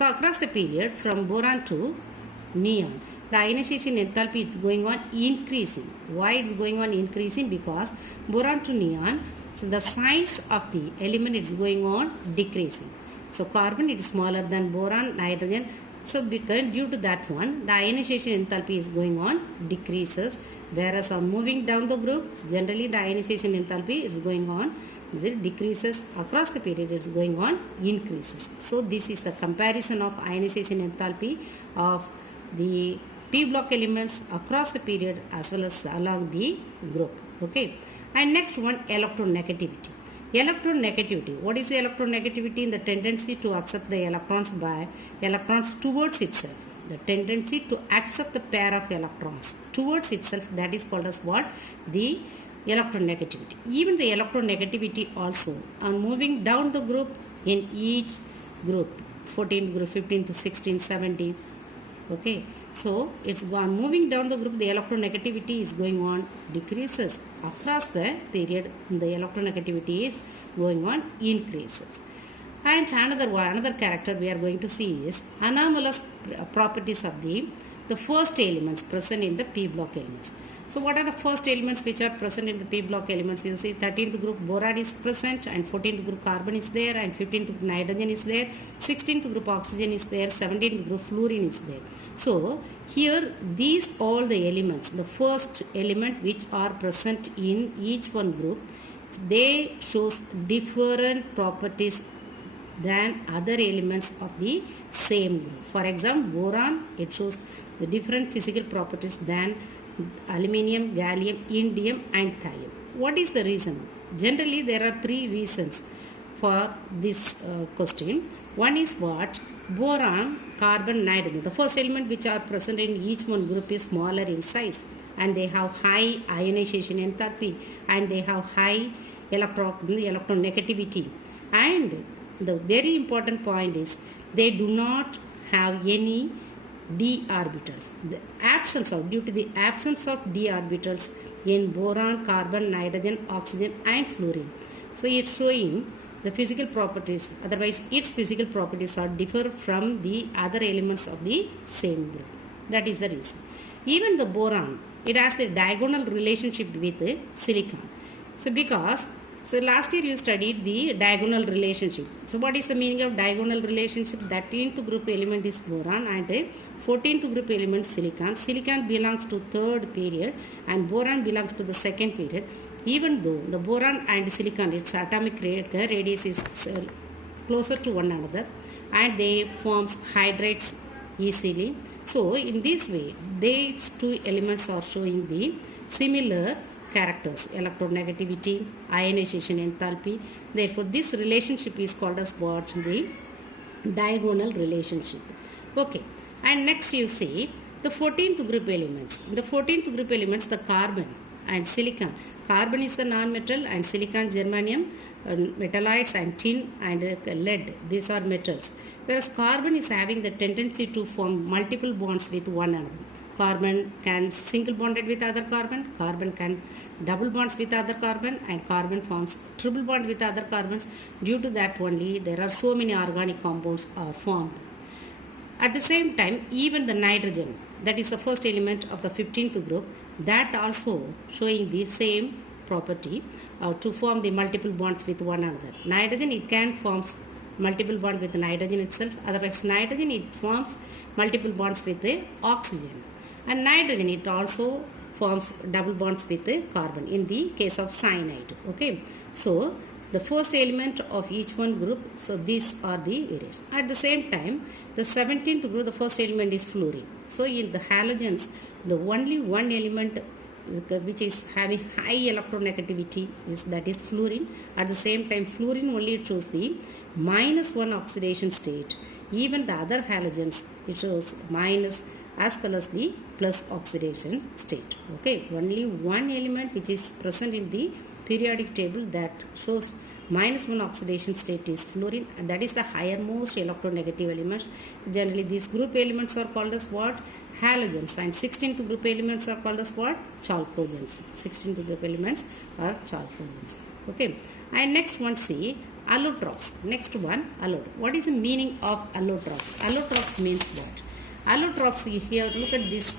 So across the period from boron to neon, the ionization enthalpy is going on increasing. Why it's going on increasing? Because boron to neon, so the size of the element is going on decreasing. So carbon is smaller than boron, nitrogen. So because due to that one, the ionization enthalpy is going on decreases. Whereas on moving down the group, generally the ionization enthalpy is going on, it decreases. Across the period it's going on increases. So this is the comparison of ionization enthalpy of the p block elements across the period as well as along the group. Okay. And next one, electronegativity. Electronegativity. What is the electronegativity? The tendency to accept the electrons towards itself. The tendency to accept the pair of electrons towards itself, that is called as what? The electronegativity. Even the electronegativity also on moving down the group in each group, 14th group, 15th, 16th, 17th. Okay, so it's on moving down the group, the electronegativity is going on decreases. Across the period, the electronegativity is going on increases. And another character we are going to see is anomalous properties of the first elements present in the p block elements. So what are the first elements which are present in the p block elements? You see 13th group boron is present, and 14th group carbon is there, and 15th group nitrogen is there, 16th group oxygen is there, 17th group fluorine is there. So here these all the elements, the first element which are present in each one group, they shows different properties than other elements of the same group. For example, boron, it shows the different physical properties than aluminium, gallium, indium and thallium. What is the reason? Generally there are three reasons for this question. One is what? Boron, carbon, nitrogen. The first element which are present in each one group is smaller in size, and they have high ionization enthalpy, and they have high electronegativity. And the very important point is they do not have any d orbitals. Due to the absence of d orbitals in boron, carbon, nitrogen, oxygen and fluorine. So it's showing the physical properties, otherwise its physical properties are differ from the other elements of the same group. That is the reason. Even the boron, it has the diagonal relationship with silicon. So last year you studied the diagonal relationship. So what is the meaning of diagonal relationship? 13th group element is boron and 14th group element silicon. Silicon belongs to third period and boron belongs to the second period. Even though the boron and silicon, its atomic radius is closer to one another and they forms hydrides easily. So in this way, these two elements are showing the similar characters, electronegativity, ionization enthalpy. Therefore, this relationship is called as what? The diagonal relationship. Okay. And next you see the 14th group elements. In the 14th group elements, the carbon and silicon. Carbon is the non-metal and silicon, germanium, metallites and tin and lead. These are metals. Whereas carbon is having the tendency to form multiple bonds with one another. Carbon can single bonded with other carbon, carbon can double bonds with other carbon, and carbon forms triple bond with other carbons. Due to that only there are so many organic compounds are formed. At the same time, even the nitrogen, that is the first element of the 15th group, that also showing the same property to form the multiple bonds with one another. Nitrogen, it can form multiple bond with the nitrogen itself, otherwise nitrogen, it forms multiple bonds with the oxygen. And nitrogen, it also forms double bonds with the carbon in the case of cyanide. Okay, so the first element of each one group, so these are the variations. At the same time, the 17th group, the first element is fluorine. So in the halogens, the only one element which is having high electronegativity is that is fluorine. At the same time, fluorine only shows the -1 oxidation state. Even the other halogens, it shows minus as well as the plus oxidation state. Okay, only one element which is present in the periodic table that shows -1 oxidation state is fluorine, and that is the highermost electronegative elements. Generally these group elements are called as what? Halogens, and 16th group elements are called as what? Chalcogens. 16th group elements are chalcogens. Okay, and next one, see Allotropes. Next one, allotrope. What is the meaning of allotropes? Allotropes means what? Allotropes, here look at this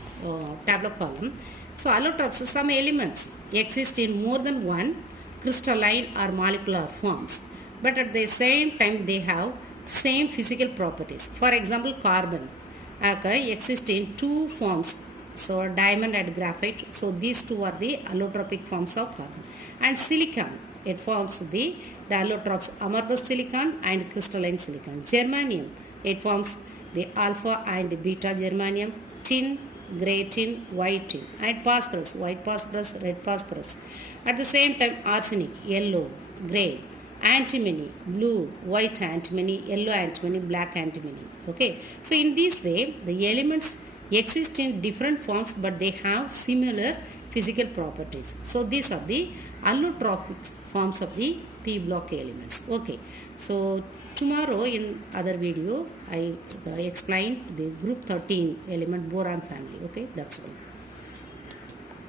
tabular column. So allotropes, some elements exist in more than one crystalline or molecular forms, but at the same time they have same physical properties. For example, carbon exists in two forms, so diamond and graphite. So these two are the allotropic forms of carbon. And silicon, it forms the allotropes amorphous silicon and crystalline silicon. Germanium, it forms the alpha and beta germanium. Tin, grey tin, white tin. And phosphorus, white phosphorus, red phosphorus. At the same time, arsenic, yellow, grey. Antimony, blue, white antimony, yellow antimony, black antimony. Okay. So in this way, the elements exist in different forms, but they have similar physical properties. So these are the allotropic forms of the p block elements. Okay. So tomorrow in other video, I explain the group 13 element boron family. Okay. That's all.